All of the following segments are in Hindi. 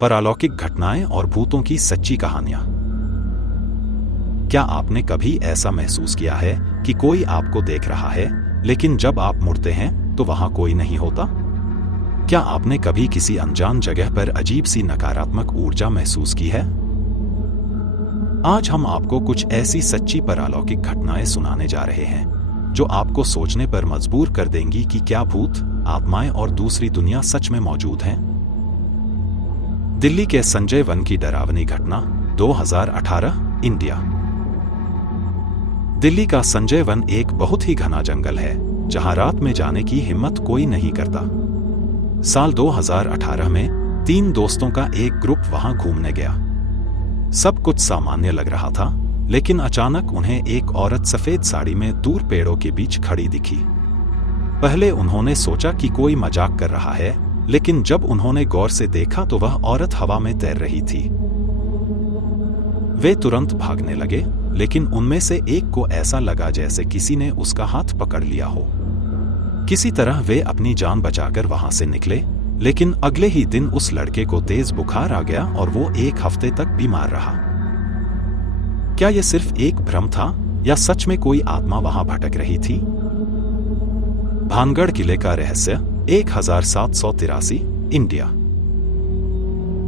परलौकिक घटनाएं और भूतों की सच्ची कहानियां। क्या आपने कभी ऐसा महसूस किया है कि कोई आपको देख रहा है, लेकिन जब आप मुड़ते हैं तो वहां कोई नहीं होता? क्या आपने कभी किसी अनजान जगह पर अजीब सी नकारात्मक ऊर्जा महसूस की है? आज हम आपको कुछ ऐसी सच्ची परलौकिक घटनाएं सुनाने जा रहे हैं जो आपको सोचने पर मजबूर कर देंगी कि क्या भूत, आत्माएं और दूसरी दुनिया सच में मौजूद हैं। दिल्ली के संजय वन की डरावनी घटना, 2018, इंडिया। दिल्ली का संजय वन एक बहुत ही घना जंगल है जहां रात में जाने की हिम्मत कोई नहीं करता। साल 2018 में 3 दोस्तों का एक ग्रुप वहां घूमने गया। सब कुछ सामान्य लग रहा था, लेकिन अचानक उन्हें एक औरत सफेद साड़ी में दूर पेड़ों के बीच खड़ी दिखी। पहले उन्होंने सोचा कि कोई मजाक कर रहा है, लेकिन जब उन्होंने गौर से देखा तो वह औरत हवा में तैर रही थी। वे तुरंत भागने लगे, लेकिन उनमें से एक को ऐसा लगा जैसे किसी ने उसका हाथ पकड़ लिया हो। किसी तरह वे अपनी जान बचाकर वहां से निकले, लेकिन अगले ही दिन उस लड़के को तेज बुखार आ गया और वो 1 हफ्ते तक बीमार रहा। क्या यह सिर्फ एक भ्रम था या सच में कोई आत्मा वहां भटक रही थी? भानगढ़ किले का रहस्य, 1783, इंडिया।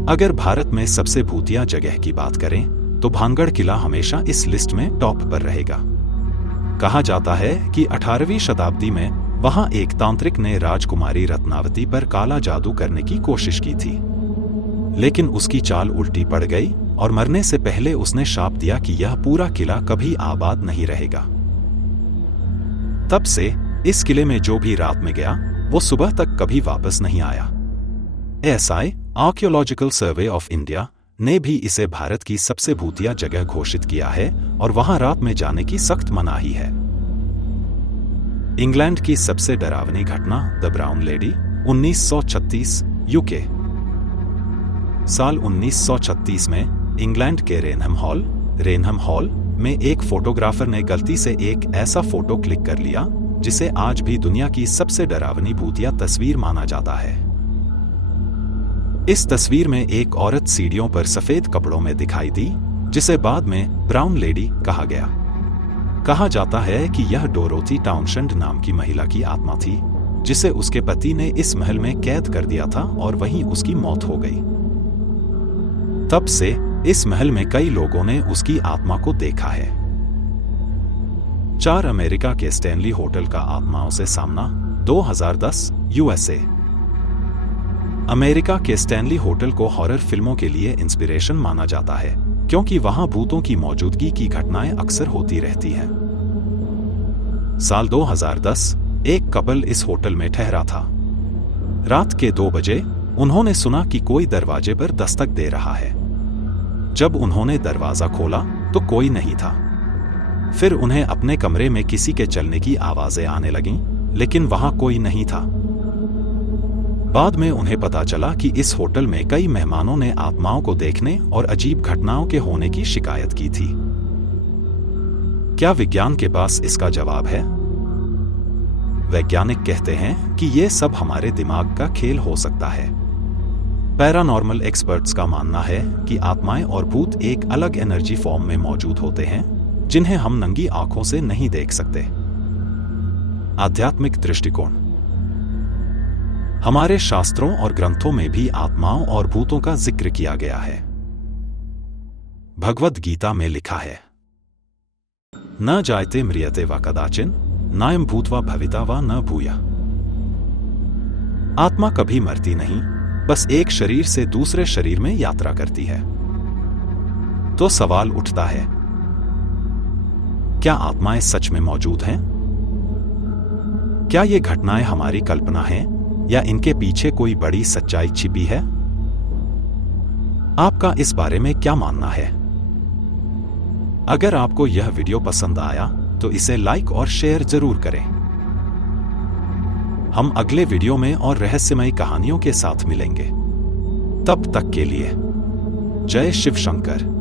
अगर भारत में सबसे भूतिया जगह की बात करें तो भानगढ़ किला हमेशा इस लिस्ट में टॉप पर रहेगा। कहा जाता है कि 18वीं शताब्दी में वहां एक तांत्रिक ने राजकुमारी रत्नावती पर काला जादू करने की कोशिश की थी, लेकिन उसकी चाल उल्टी पड़ गई और मरने से पहले उसने श्राप दिया कि यह पूरा किला कभी आबाद नहीं रहेगा। तब से इस किले में जो भी रात में गया वो सुबह तक कभी वापस नहीं आया। ASI, archaeological survey of India, ने भी इसे भारत की सबसे भूतिया जगह घोषित किया है और वहां रात में जाने की सख्त मनाही है। इंग्लैंड की सबसे डरावनी घटना, द ब्राउन लेडी, 1936, यूके। साल 1936 में इंग्लैंड के रेनहम हॉल में एक फोटोग्राफर ने गलती से एक ऐसा फोटो क्लिक कर लिया जिसे आज भी दुनिया की सबसे डरावनी भूतिया तस्वीर माना जाता है। इस तस्वीर में एक औरत सीढ़ियों पर सफेद कपड़ों में दिखाई दी, जिसे बाद में ब्राउन लेडी कहा गया। कहा जाता है कि यह डोरोथी टाउनशेंड नाम की महिला की आत्मा थी, जिसे उसके पति ने इस महल में कैद कर दिया था और वहीं उसकी मौत हो गई। तब से इस महल में कई लोगों ने उसकी आत्मा को देखा है। 4 अमेरिका के स्टैनली होटल का आत्माओं से सामना, 2010, यूएसए। अमेरिका के स्टैनली होटल को हॉरर फिल्मों के लिए इंस्पिरेशन माना जाता है, क्योंकि वहां भूतों की मौजूदगी की घटनाएं अक्सर होती रहती हैं। साल 2010, एक कपल इस होटल में ठहरा था। रात के 2 बजे उन्होंने सुना कि कोई दरवाजे पर दस्तक दे रहा है। जब उन्होंने दरवाजा खोला तो कोई नहीं था। फिर उन्हें अपने कमरे में किसी के चलने की आवाजें आने लगीं, लेकिन वहां कोई नहीं था। बाद में उन्हें पता चला कि इस होटल में कई मेहमानों ने आत्माओं को देखने और अजीब घटनाओं के होने की शिकायत की थी। क्या विज्ञान के पास इसका जवाब है? वैज्ञानिक कहते हैं कि यह सब हमारे दिमाग का खेल हो सकता है। पैरानॉर्मल एक्सपर्ट्स का मानना है कि आत्माएं और भूत एक अलग एनर्जी फॉर्म में मौजूद होते हैं, जिन्हें हम नंगी आंखों से नहीं देख सकते। आध्यात्मिक दृष्टिकोण। हमारे शास्त्रों और ग्रंथों में भी आत्माओं और भूतों का जिक्र किया गया है। भगवद गीता में लिखा है, न जायते म्रियते वा कदाचिन, नायम भूत्वा भविता वा न भूया। आत्मा कभी मरती नहीं, बस एक शरीर से दूसरे शरीर में यात्रा करती है। तो सवाल उठता है, क्या आत्माएं सच में मौजूद हैं? क्या ये घटनाएं हमारी कल्पना हैं या इनके पीछे कोई बड़ी सच्चाई छिपी है? आपका इस बारे में क्या मानना है? अगर आपको यह वीडियो पसंद आया तो इसे लाइक और शेयर जरूर करें। हम अगले वीडियो में और रहस्यमयी कहानियों के साथ मिलेंगे। तब तक के लिए जय शिव शंकर।